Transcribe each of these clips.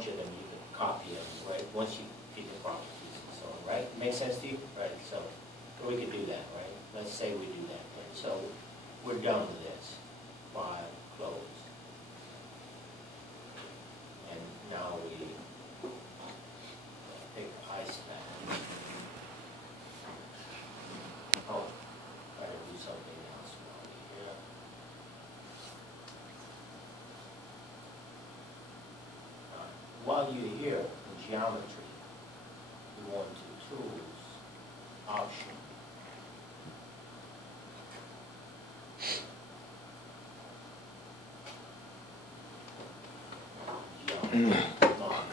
bunch of them, you can copy them, right, once you get the properties and so on, right? Make sense to you? Right, so we could do that, right? Let's say we do that then. So we're done with this. File, close. And now we pick icepack. Oh, gotta do something else here. While you're here in geometry, you want to tools, option. Geometric model.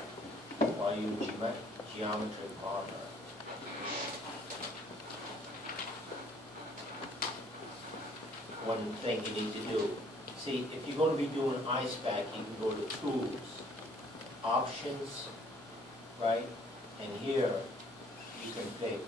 While you're in geometric model, one thing you need to do, see, if you're going to be doing icepack, you can go to tools, options, right? And here you can pick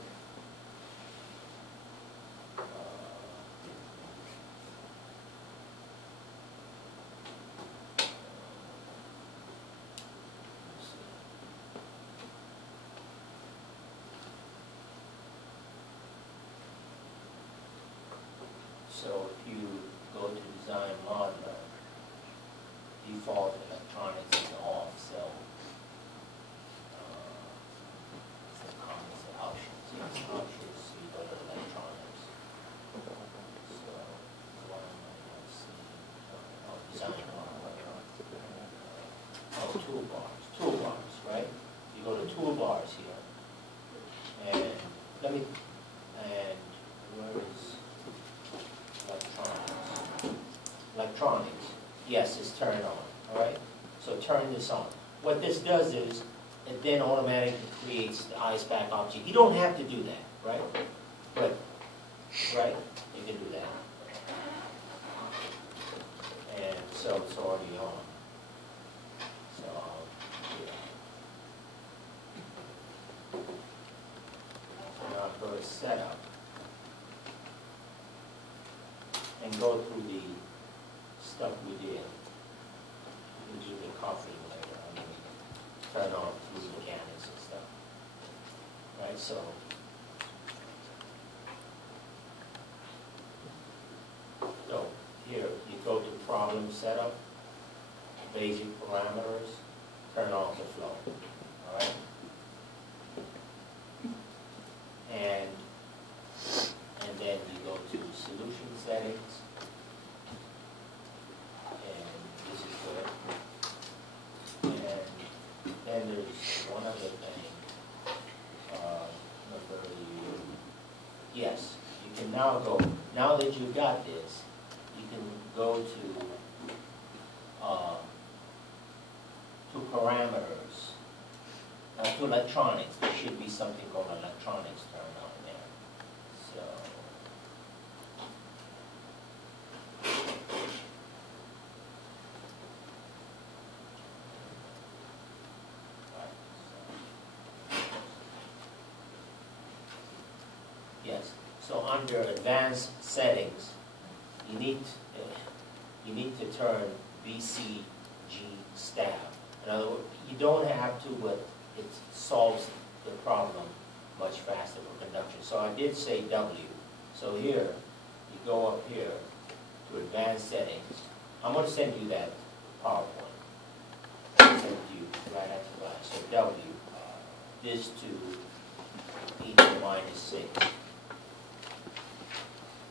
so if you go to design modeler, default electronics is off, so options, yes, options, you go to electronics. So what am I going to see? Oh, design modeler. Oh, toolbars, right? You go to toolbars here, and let me, and where is electronics, yes, it's turned on, all right? So turn this on. What this does is, it then automatically creates the icepack object. You don't have to do that, right? But, right, you can do that. And so it's already on. So, yeah. So now go to setup. And go through the stuff we did. We do the coffee later. I mean, turn on through mechanics and stuff. Right, so. So here, you go to problem setup, basic parameters, turn off the flow. All right? And then you go to solution settings. And there's one other thing. Yes, you can now go, now that you've got this, you can go to parameters, to electronics. There should be something called electronics turned on there. So, yes. So under advanced settings, you need to turn VCG stab. In other words, you don't have to, but it solves the problem much faster for conduction. So I did say W. So here, you go up here to advanced settings. I'm going to send you that PowerPoint. I'll send it to you right after class. So W, this to e to the minus 6.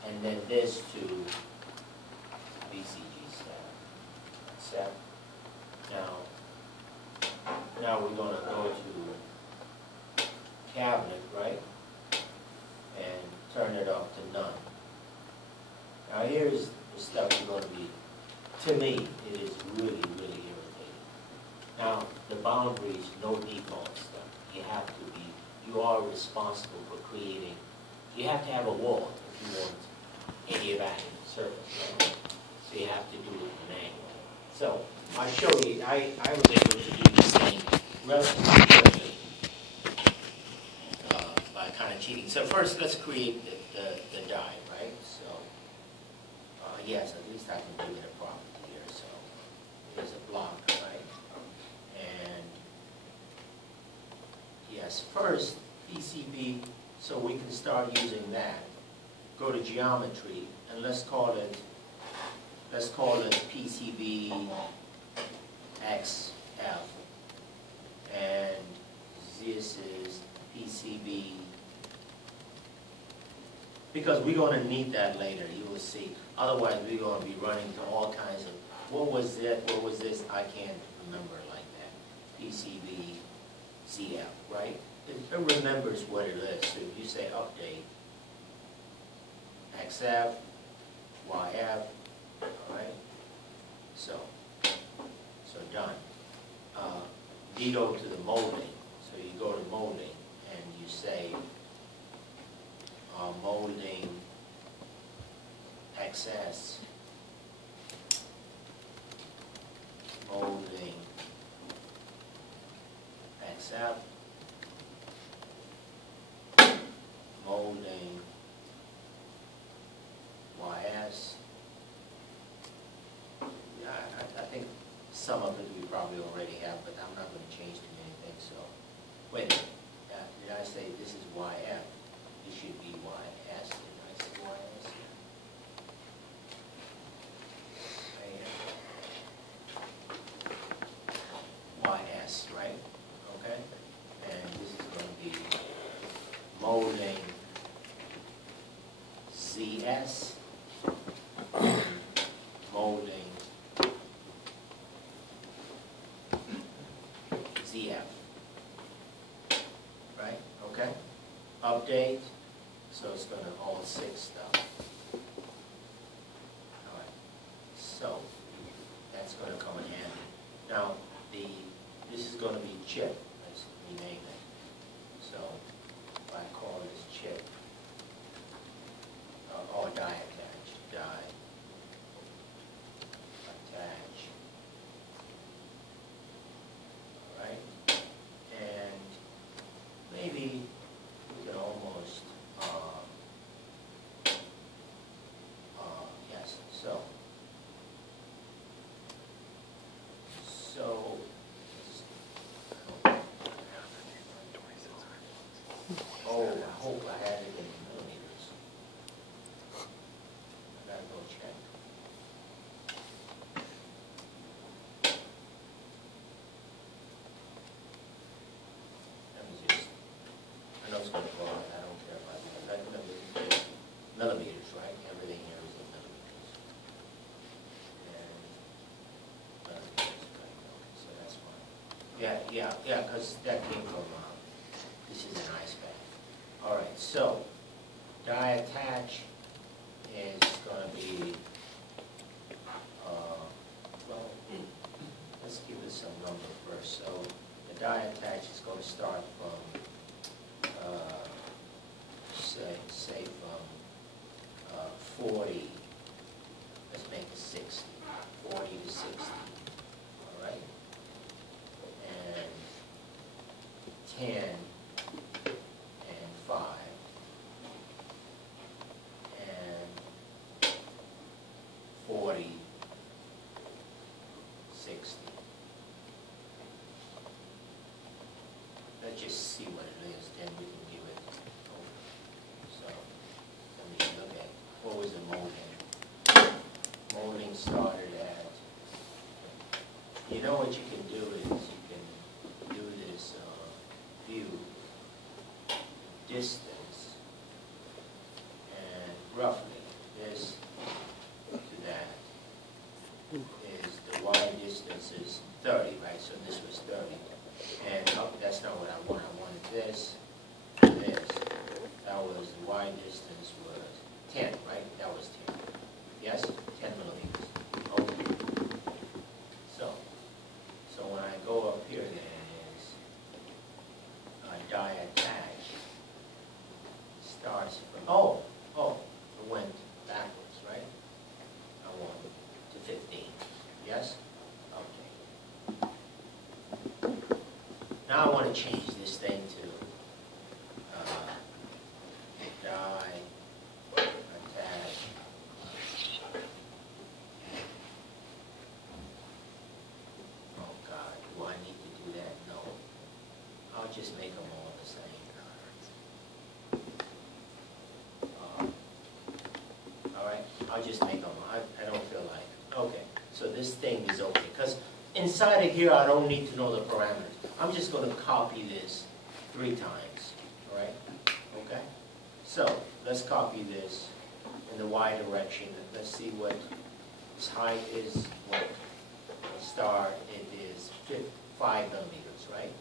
And then this to VCG stab. Accept. Now we're going to go to cabinet, right? And turn it off to none. Now here's the stuff you're going to be, to me, it is really, really irritating. Now, the boundaries, no default stuff. You have to be, you are responsible for creating, you have to have a wall if you want any evacuated surface, right? So you have to do it manually. So I'll show you, I was able to do the same relatively quickly by kind of cheating. So first, let's create the die, right? So, yes, at least I can give it a property here. So here's a block, right? And yes, first PCB, so we can start using that. Go to geometry, and let's call it PCB XF, and this is PCB, because we're going to need that later, you will see. Otherwise, we're going to be running to all kinds of, what was that, what was this, I can't remember like that. PCB ZF, right? It remembers what it is. So if you say update, XF, YF, all right? So done. Ditto to the molding. So you go to molding and you say molding XS, molding XF, molding YS. Yeah, I think some of it we probably already have, but I'm not going to change too many things. So, wait a minute. Did I say this is YF? It should be YS. Did I say YS here? YS, right? Okay. And this is going to be molding ZS, molding ZF, right? Okay. Update. So it's going to all 6 stuff. All right. So that's going to come in handy. Now this is going to be chip. Let's rename it. So if I call this chip, or die attach, die attach. All right, and maybe we could almost yes. So oh, I hope I had it in millimeters. I gotta go check. Let me just, I know it's gonna go out, I don't care about that. Millimeters, right? Everything here is in millimeters. And millimeters, right? Okay, so that's fine. Yeah, because that came from, this is an icepack. All right, so die attach is going to be, well, let's give it some number first. So the die attach is going to start from, say from 40, let's make it 60, 40 to 60, all right? And 10, and 5, and 40, 60. Let's just see what it is, then we can give it over. So let me look at, what was the molding? Molding started at, you know what you can do is you can do this view distance, and roughly this to that is the y distance is 30, right? So this was 30, and that's not what I want. I wanted this and this. That was the y distance was 10, right? That was 10. Yes, 10 millimeters. Okay. So when I go up here, then is die attach starts from, oh, it went backwards, right? I want to 15, yes? Okay. Now I want to change this thing to die attach. Oh God, do I need to do that? No. I'll just make them all the I'll just make them, I don't feel like it. Okay, so this thing is okay, because inside of here I don't need to know the parameters. I'm just going to copy this 3 times, all right? Okay? So, let's copy this in the Y direction. Let's see what its height is, what star it is, 5 millimeters, right?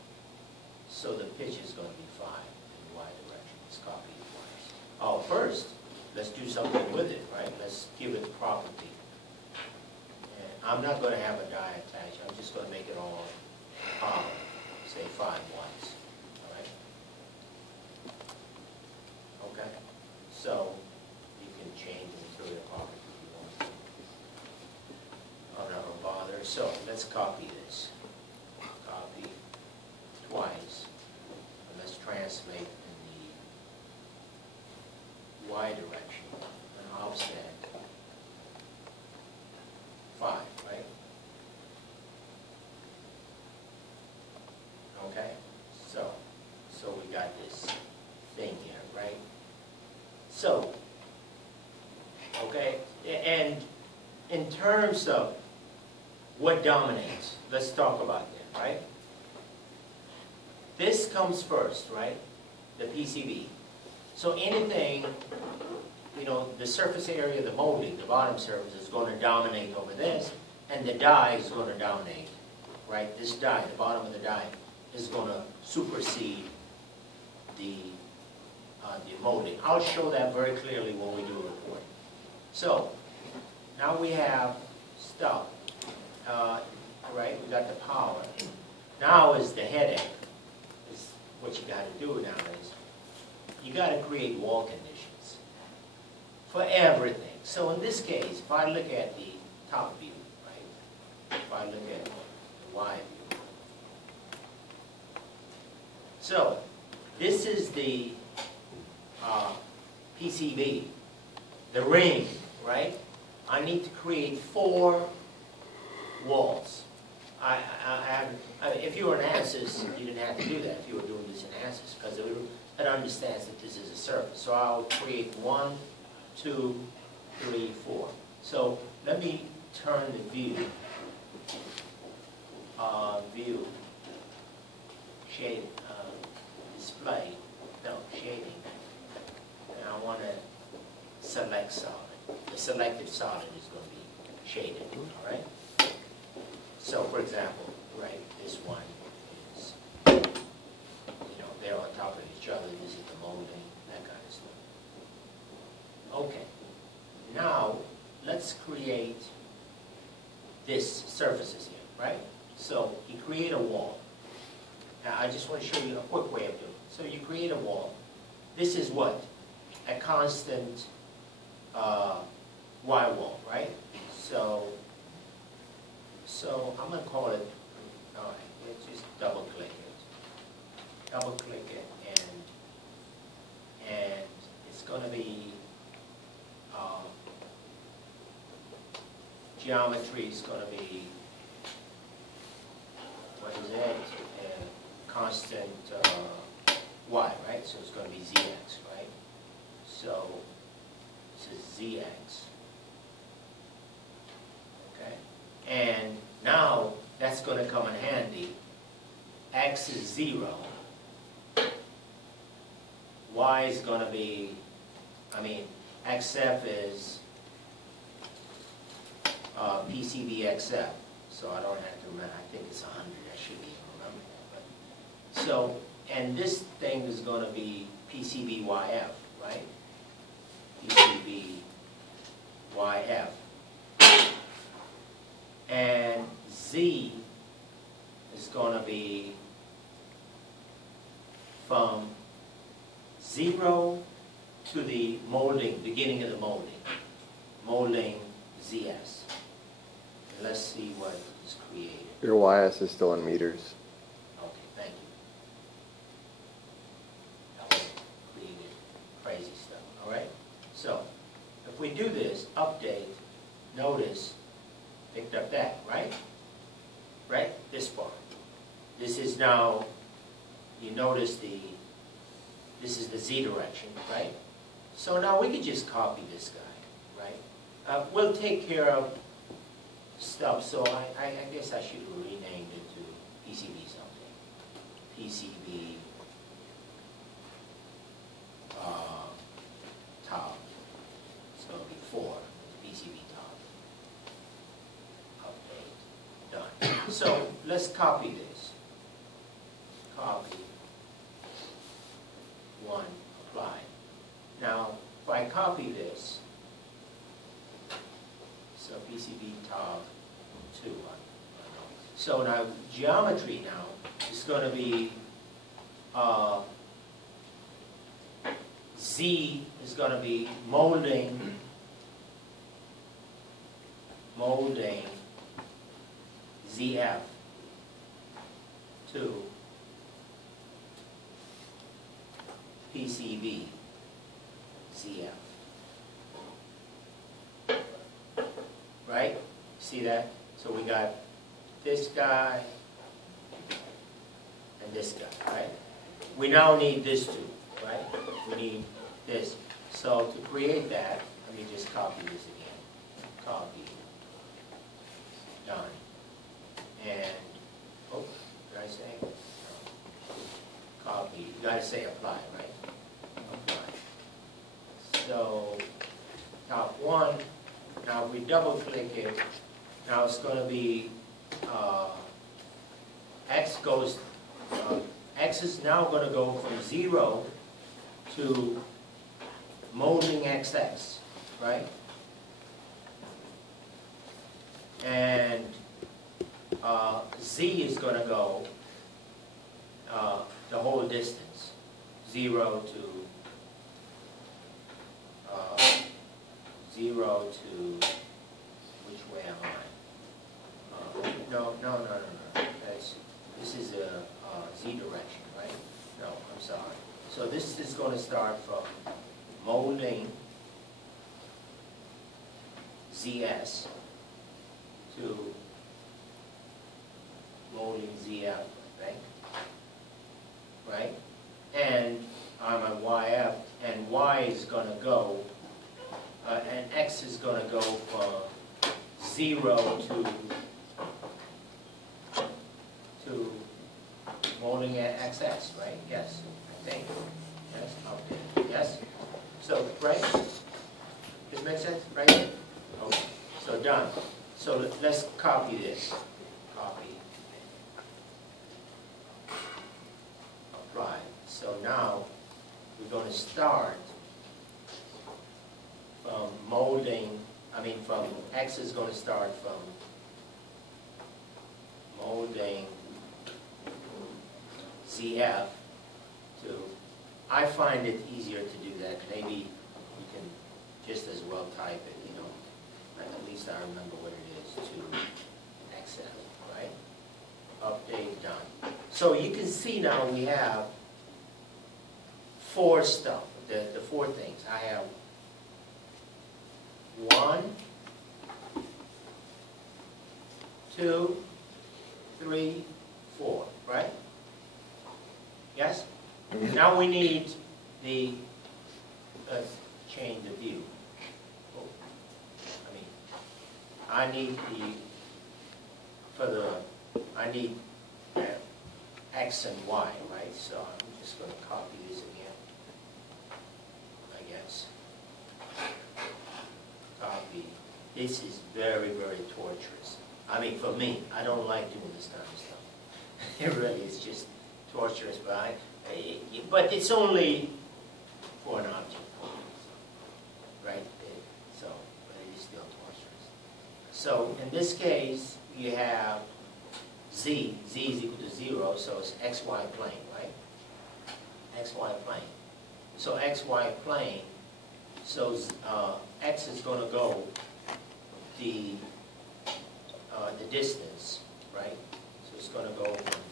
So the pitch is going to be 5 in the Y direction. Let's copy it twice. Oh, first, let's do something with it, right? Let's give it property. And I'm not going to have a die attached. I'm just going to make it all say 5 ones. All right? Okay? So you can change the material property if you want to. I'm not going to bother. So let's copy this. Copy twice. And let's translate in the Y direction. An offset 5, right? Okay? So we got this thing here, right? So, okay, and in terms of what dominates, let's talk about that, right? This comes first, right? The PCB. So anything, you know, the surface area of the molding, the bottom surface, is going to dominate over this, and the die is going to dominate, right? This die, the bottom of the die, is going to supersede the molding. I'll show that very clearly when we do a report. So, now we have stuff, right? We got the power. Now is the headache. Is what you got to do now is you got to create wall conditions for everything. So in this case, if I look at the top view, right? If I look at the Y view. So this is the PCB, the ring, right? I need to create 4 walls. If you were in Ansys, you didn't have to do that if you were doing this in Ansys, because it understands that this is a surface. So I'll create 1, 2, 3, 4. So let me turn the view, shade, display, no, shading. And I want to select solid. The selected solid is going to be shaded, all right? So, for example, right, this one is, you know, they're on top of each other. This is the molding, that kind of stuff. Okay. Now, let's create this surfaces here, right? So, you create a wall. Now, I just want to show you a quick way of doing it. So, you create a wall. This is what? A constant Y wall, right? So I'm going to call it, all right, let's just double click it. Double click it, and it's going to be, geometry is going to be, what is it? Constant Y, right? So it's going to be ZX, right? So this is ZX. Okay? And now that's going to come in handy. X is 0. Y is going to be, XF is PCB XF. So I don't have to remember. I think it's 100. I should be remember that. But, so, and this thing is going to be PCB YF, right? PCB YF. And Z is going to be from 0 to the molding, beginning of the molding ZS. And let's see what is created. Your YS is still in meters. Okay, thank you. That was created crazy stuff, all right? So, if we do this, update, notice, picked up that, right? Right? This part. This is now, you notice this is the Z direction, right? So now we could just copy this guy, right? We'll take care of stuff, so I guess I should have renamed it to PCB something. PCB top. It's going to be 4. PCB top. Update. Done. So let's copy this. Copy. 1. Apply. Now, if I copy this, so PCB top 2. So now geometry now is going to be Z is going to be molding ZF to PCB ZF. Right? See that? So we got this guy and this guy, right? We now need this two, right? We need this. So to create that, let me just copy this again. Copy. Done. And, oh, did I say? No. Copy. You gotta say apply, right? Apply. So, top 1. Now if we double click it, now it's going to be X is now going to go from 0 to molding XX, right? And Z is going to go the whole distance, 0 to, which way am I? No. This is a Z direction, right? No, I'm sorry. So this is going to start from molding ZS to molding ZF, I think. Right? And I'm on YF, and Y is going to go, and X is going to go from 0 to molding at XS, right? Yes, I think. Yes, okay. Yes? So, right? Does it make sense? Right? Okay. So done. So let's copy this. Copy. Apply. So now we're going to start from molding, from X is going to start from molding ZF to, I find it easier to do that. Maybe you can just as well type it, at least I remember what it is, to XF, right? Update, done. So you can see now we have 4 stuff, the 4 things. I have 1, 2, 3, 4, right? Yes? Now we need the, let's change the view. I need I need X and Y, right? So I'm just going to copy this again, I guess. Copy. This is very, very torturous. For me, I don't like doing this kind of stuff. It really is just torturous, but it's only for an object, right? But it is still torturous. So in this case, you have Z is equal to 0, so it's XY plane, right? XY plane. So XY plane, so X is going to go the distance, right? So it's going to go from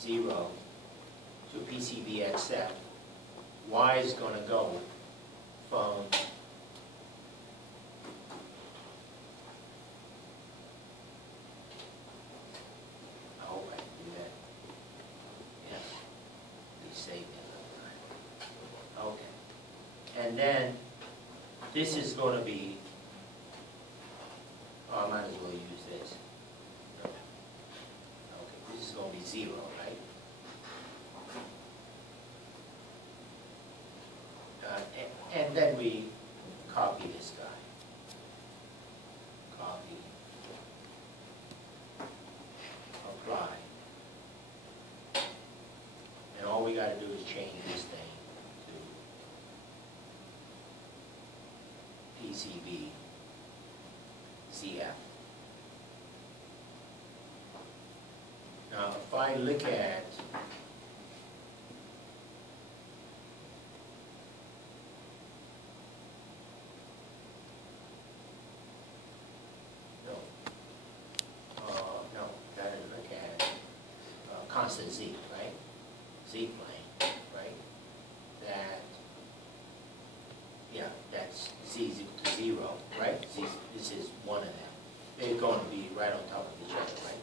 0 to PCB XF. Y is going to go from And then this is going to be, oh, I might as well use this. Okay, this is going to be 0, right? And then we copy this guy. Copy. Apply. And all we got to do is change this thing to PCB CF. Now, if I look at constant Z, right? Z plane, right? That, yeah, that's Z is equal to 0, right? Z, this is one of them. They're going to be right on top of each other, right?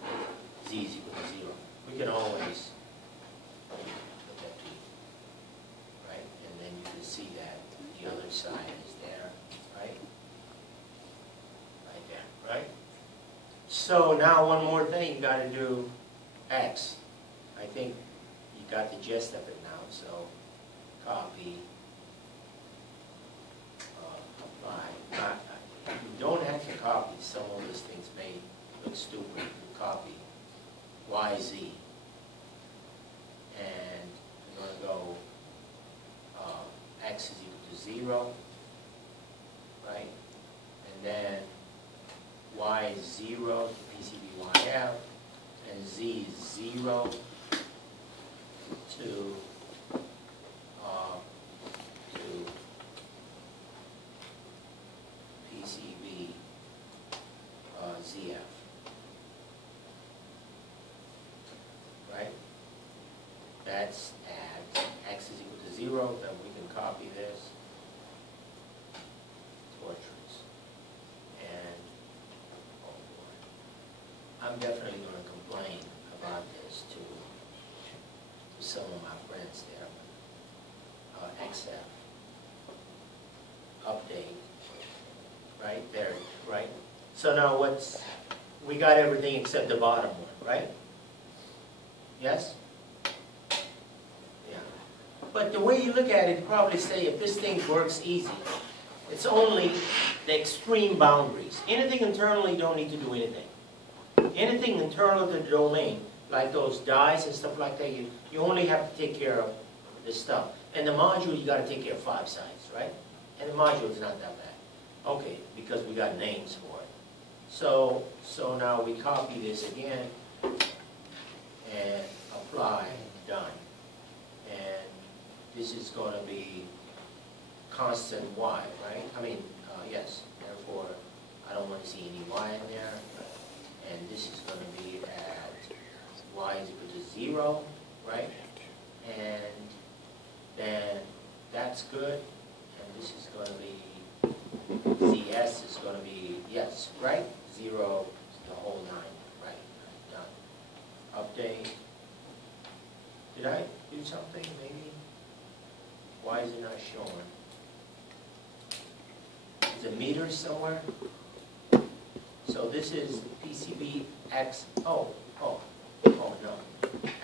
Z is equal to 0. We can always put that P, right? And then you can see that the other side is there, right? Right there, right? So now one more thing, you got to do X. I think you got the gist of it now, so copy, apply. If you don't have to copy, some of these things may look stupid. You copy YZ, and you're going to go X is equal to 0, right? And then Y is 0 to PCBYF, and Z is 0 to PCB ZF, right? That's at X is equal to 0, then we can copy this, torches, and oh boy, I'm definitely going to complain about this to some of my friends there. XF, update, right there, right? So now we got everything except the bottom one, right? Yes? Yeah. But the way you look at it, you probably say if this thing works easy, it's only the extreme boundaries. Anything internally, you don't need to do anything. Anything internal to the domain, like those dies and stuff like that, you only have to take care of this stuff. And the module, you got to take care of 5 sides, right? And the module is not that bad. Okay, because we got names for it. So now we copy this again and apply, done. And this is going to be constant Y, right? I mean, yes. Therefore, I don't want to see any Y in there. And this is going to be at Y is equal to 0, right? And then that's good. And this is going to be, ZS is going to be, yes, right? 0 to the whole 9, right? Done. Update. Did I do something, maybe? Why is it not showing? Is it meters somewhere? So this is PCB X, oh no.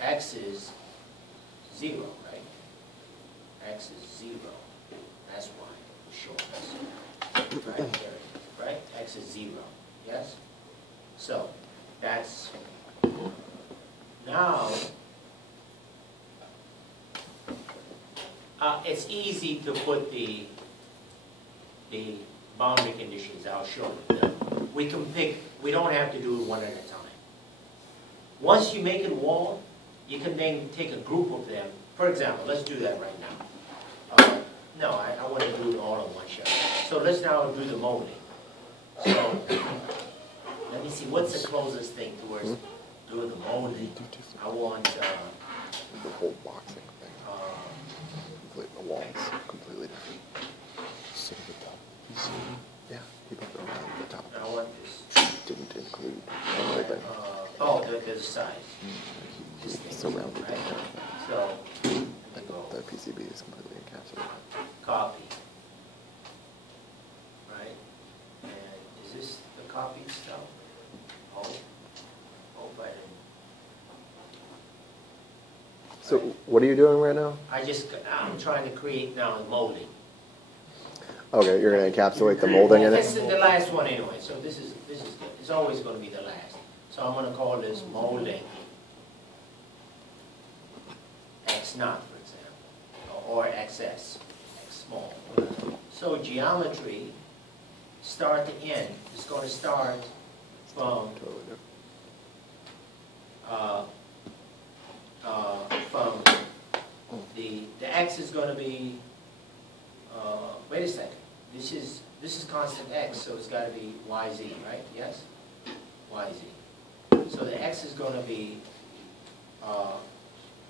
X is 0, right? X is 0. That's why it's showing us. Right there, right? X is 0, yes? So, that's, now, it's easy to put the boundary conditions. I'll show you. We can pick, we don't have to do it one at a time. Once you make it wall, you can then take a group of them. For example, let's do that right now. No, I want to do it all in one shot. So let's now do the molding. So, let me see, what's the closest thing towards doing the molding? I want, the whole boxing thing. The walls, completely different. So the top piece, yeah, he put it around the top. I want this. Didn't include everything. The size. This thing, Surrounded. right? So, The PCB is completely encapsulated. Copy. So what are you doing right now? I'm trying to create now a molding. Okay, you're going to encapsulate the molding in This it? is the last one anyway, so this is good. It's always going to be the last. So I'm going to call this molding X naught, for example, or XS, X small. So geometry, start to end, is going to start from the X is going to be, wait a second, this is constant X, so it's got to be YZ, right? Yes? YZ. So the X is going to be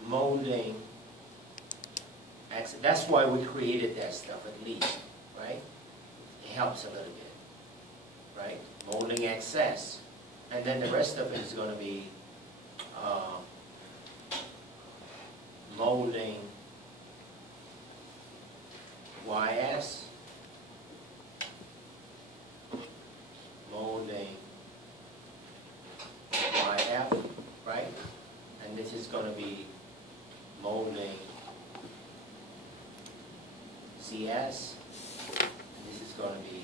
molding X. That's why we created that stuff at least, right? It helps a little bit, right? Molding XS. And then the rest of it is going to be molding YS, molding YF, right? And this is going to be molding ZS, and this is going to be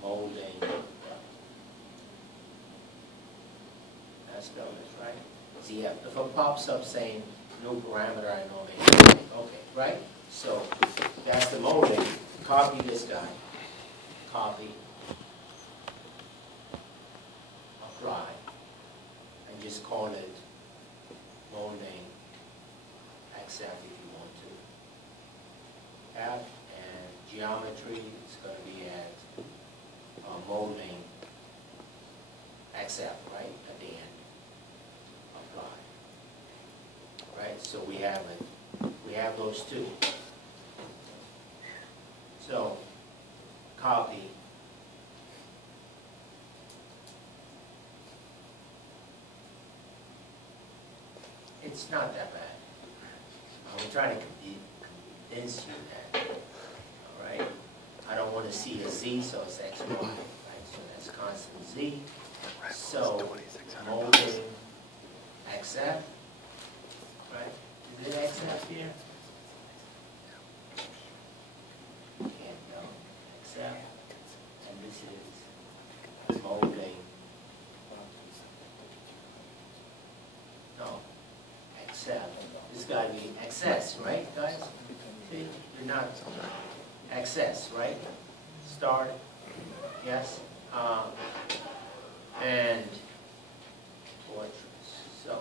molding, that's spelled this right, ZF. If it pops up saying no parameter, I know it. Okay, right? So that's the molding. Copy this guy. Copy. Apply. And just call it molding XF if you want to. F and geometry is going to be at molding XF, right? At the end. Apply. Right? So we have it. We have those two. So, copy. It's not that bad. I'm trying to convince you that. All right? I don't want to see a Z, so it's X, Y. Right? So that's constant Z. So, molding XF. Right? Is it XF here? Can't know. XF. And this is molding. No. XF. This got to be XS, right, guys? See? You're not XS, right? Start. Yes. And fortress. So.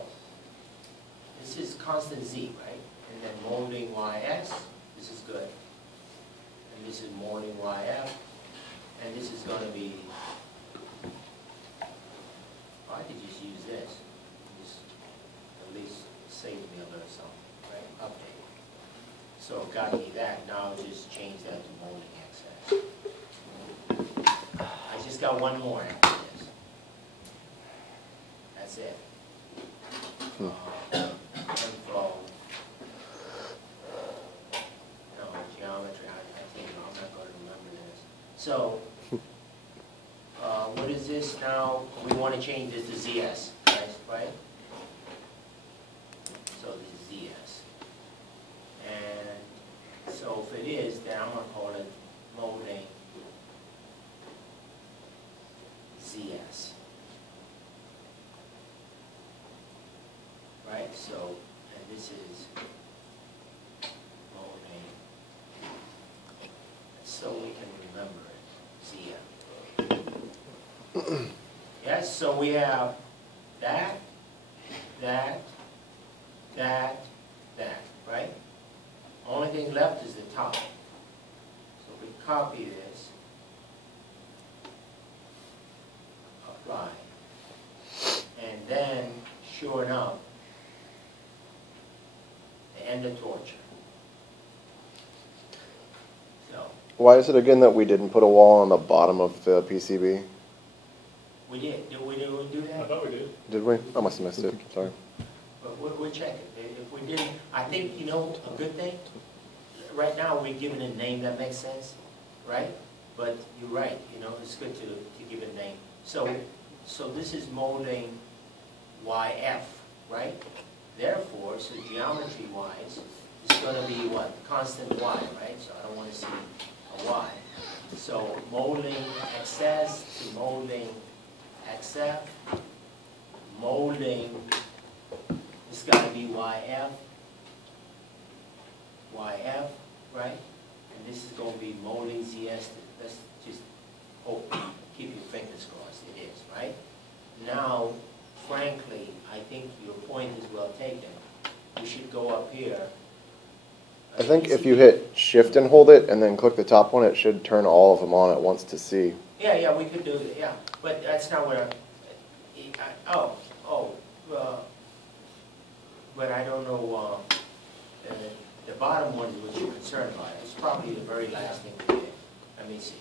This is constant Z, right? And then molding YS, this is good. And this is molding YF, and this is going to be, I could just use this. Just at least save me a little something, right? Update. So it got me that. Now I'll just change that to molding XS. I just got one more after this. That's it. Inflow. No, geometry, I think I'm not going to remember this. So, what is this now? We want to change this to ZS, right? So this is ZS. And so if it is, then I'm going to call it molding ZS. Right, so, and this is molding, so we can remember it, ZF. Yes, so we have that, right? Only thing left is the top. So we copy this, apply, and then, sure enough, end of torture. So. Why is it again that we didn't put a wall on the bottom of the PCB? We did. Did we do that? I thought we did. Did we? I must have missed it. Sorry. But we'll check it. If we didn't, I think, you know, a good thing, right now we're giving it a name that makes sense, right? But you're right, you know, it's good to give it a name. So this is molding YF, right? Therefore, so geometry-wise, it's going to be what? Constant y, right? So I don't want to see a y. So molding XS to molding XF, molding, it's got to be YF, YF, right? And this is going to be molding ZS. Let's just hope, keep your fingers crossed, it is, right? Now, frankly, I think your point is well taken. We should go up here. I think if you hit Shift and hold it and then click the top one, it should turn all of them on at once to see. Yeah, we could do that, yeah. But that's not what but I don't know, the bottom one is what you're concerned about. It's probably the very last thing we did. Let me see.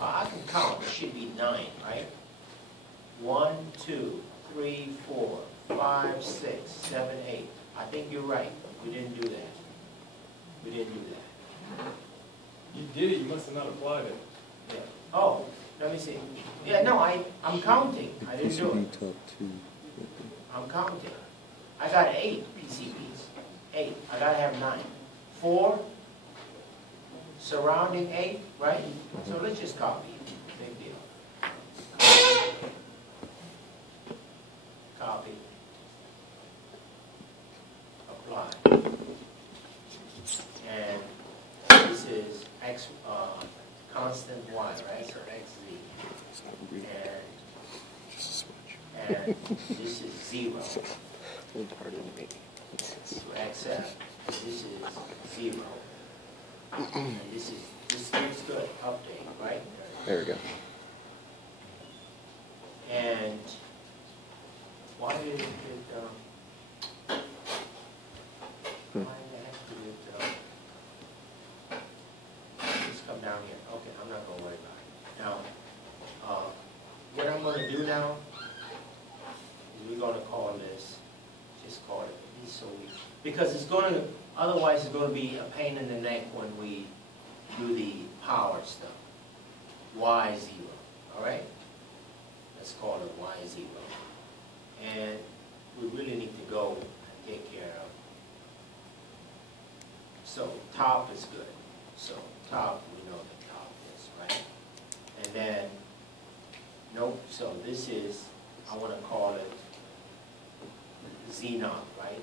I can count. It should be 9, right? 1, 2, 3, 4, 5, 6, 7, 8. I think you're right. We didn't do that. We didn't do that. You did it, you must have not applied it. Yeah. Oh, let me see. Yeah, no, I'm counting. I didn't do it. I'm counting. I got 8 PCBs. 8. I gotta have 9. 4 surrounding 8, right? So let's just copy it. Big deal. Copy. Apply. And this is X, constant Y, right? So XZ. And this is 0. So XF. This is 0. And this looks good. Update, right? There we go. And why did it why the heck did just come down here? Okay, I'm not going to worry about it. Now, what I'm going to do now is we're going to call this, just call it, because it's going to, otherwise it's going to be a pain in the neck when we do the power stuff. Y0, all right? Let's call it Y0. And we really need to go and take care of. So top is good. So top, we know the top is, right? And then, nope, so this is, I want to call it Z0, right?